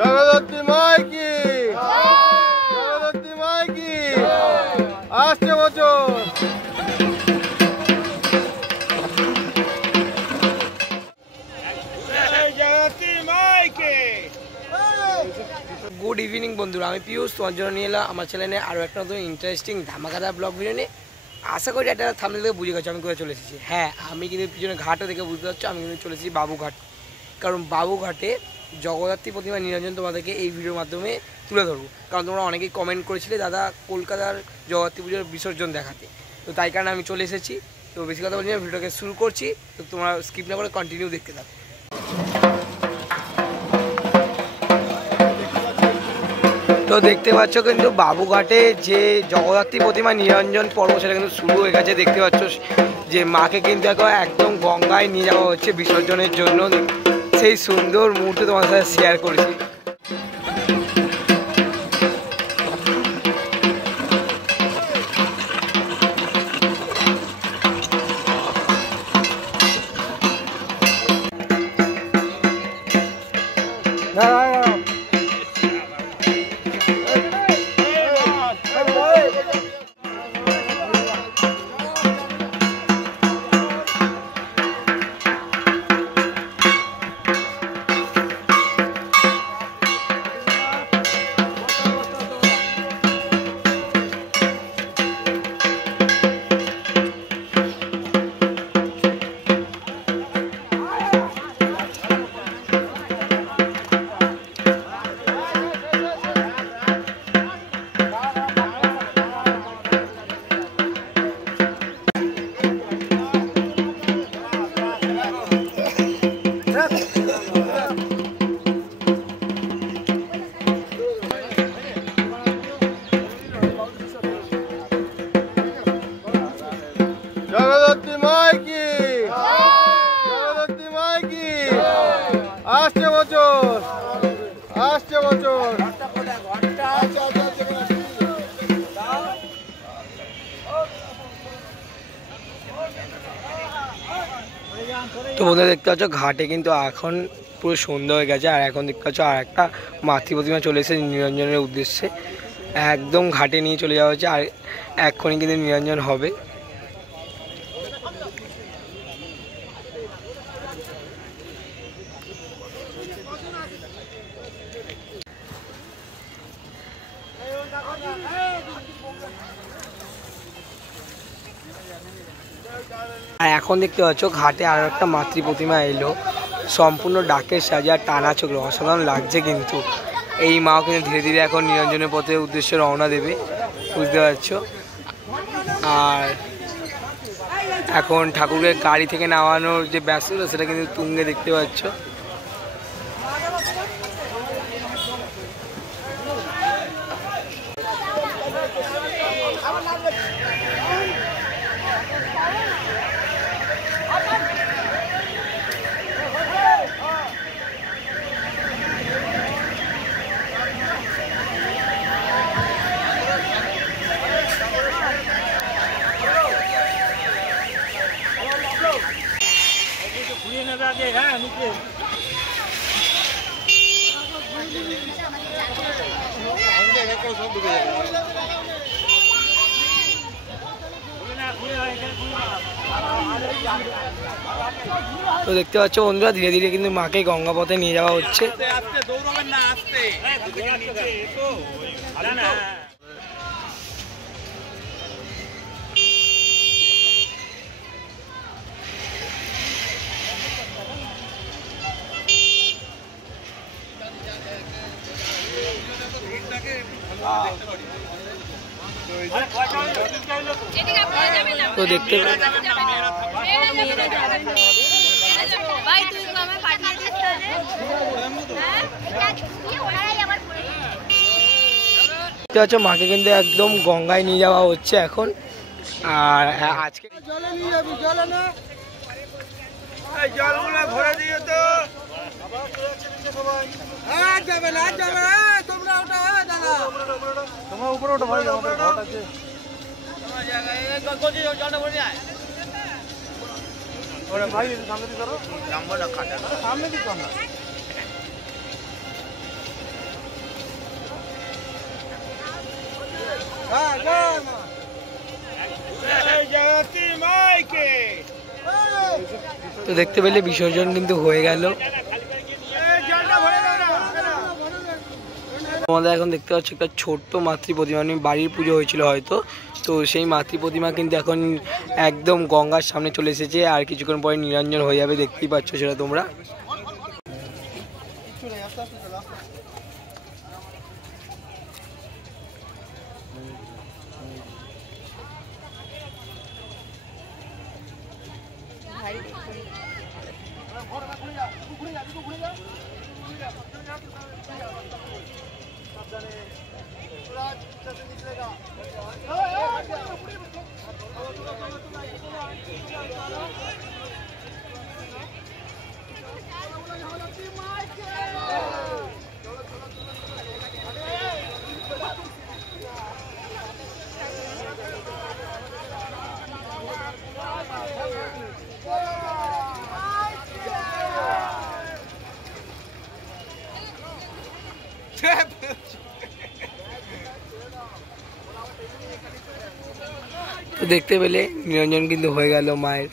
জগদ্ধাত্রী মাই কি, জগদ্ধাত্রী মাই কি। আসছে বছর গুড ইভিনিং বন্ধুরা, আমি পিয়ুষ তোমার জন্য নিয়ে এলাম আমার চ্যানেলে আরও একটা নতুন ইন্টারেস্টিং ধামাকাদার ব্লগ ভিডিও নিয়ে। আশা করি একটা থাম্বনেল থেকে বুঝে গেছো আমি কোথায় চলে এসেছি। হ্যাঁ, আমি কিন্তু পিছনে ঘাটও দেখে বুঝতে পারছো আমি কিন্তু চলে এসেছি বাবুঘাট। কারণ বাবুঘাটে জগদ্ধাত্রী প্রতিমা নিরঞ্জন তোমাদেরকে এই ভিডিওর মাধ্যমে তুলে ধরবো। কারণ তোমরা অনেকেই কমেন্ট করেছিলে দাদা কলকাতার জগদ্ধাত্রী পুজোর বিসর্জন দেখাতে, তো তাই কারণে আমি চলে এসেছি। তো বেশি কথা বলছি না, ভিডিওটাকে শুরু করছি। তো তোমরা স্কিপ না করে কন্টিনিউ দেখতে থাকো। তো দেখতে পাচ্ছ কিন্তু বাবুঘাটে যে জগদ্ধাত্রী প্রতিমা নিরঞ্জন পর্ব সেটা কিন্তু শুরু হয়ে গেছে। দেখতে পাচ্ছ যে মাকে কিন্তু একদম গঙ্গায় নিয়ে যাওয়া হচ্ছে বিসর্জনের জন্য। সেই সুন্দর মুহূর্তে তোমার সাথে শেয়ার করেছি। জগদ্ধাত্রী মাই কি, জগদ্ধাত্রী মাই কি। আসছে বছর, আসছে বছর। তো বন্ধুরা দেখতে পাচ্ছ ঘাটে কিন্তু এখন পুরো সন্ধ্যা হয়ে গেছে। আর এখন দেখতে পাচ্ছ আর একটা মাতৃ প্রতিমা চলে এসেছে নিরঞ্জনের উদ্দেশ্যে। একদম ঘাটে নিয়ে চলে যাওয়া হচ্ছে, আর এক্ষুনি কিন্তু নিরঞ্জন হবে। আর এখন দেখতে পাচ্ছ ঘাটে আরো একটা মাতৃ প্রতিমা এলো, সম্পূর্ণ ডাকের সাজে আর টানা চোখলো, অসাধারণ লাগছে কিন্তু। এই মাও কিন্তু ধীরে ধীরে এখন নিরঞ্জনের পথে উদ্দেশ্যে রওনা দেবে, বুঝতে পারছো। আর এখন ঠাকুরকে গাড়ি থেকে নামানোর যে ব্যস্ততা সেটা কিন্তু তুঙ্গে দেখতে পাচ্ছ। তো দেখতে পাচ্ছ বন্ধুরা ধীরে ধীরে কিন্তু মাকে গঙ্গা পথে নিয়ে যাওয়া হচ্ছে। তো দেখতে পাচ্ছ মাকে কিন্তু একদম গঙ্গায় নিয়ে যাওয়া হচ্ছে এখন। আর আজকে জলে নিয়ে যাবি, জলে না জলগুলো ভরে দিয়ে তো যাবে না, যাবে তোমরা ওটা দাদা, তোমরা উপরে ওটা ভাই আমাদের ঘাট আছে। ভাই সামনে দিকে করো, সামনে দিকে করো। তো দেখতে পেলে বিসর্জন কিন্তু হয়ে গেল। তোমাদের এখন দেখতে পাচ্ছ একটা ছোট্ট মাতৃ প্রতিমা, বাড়ির পুজো হয়েছিল হয়তো, তো সেই মাতৃ প্রতিমা কিন্তু এখন একদম গঙ্গার সামনে চলে এসেছে। আর কিছুক্ষণ পরে নিরঞ্জন হয়ে যাবে, দেখতেই পাচ্ছ সেটা তোমরা। তো দেখতে পেলে নিরঞ্জন কিন্তু হয়ে গেল মায়ের।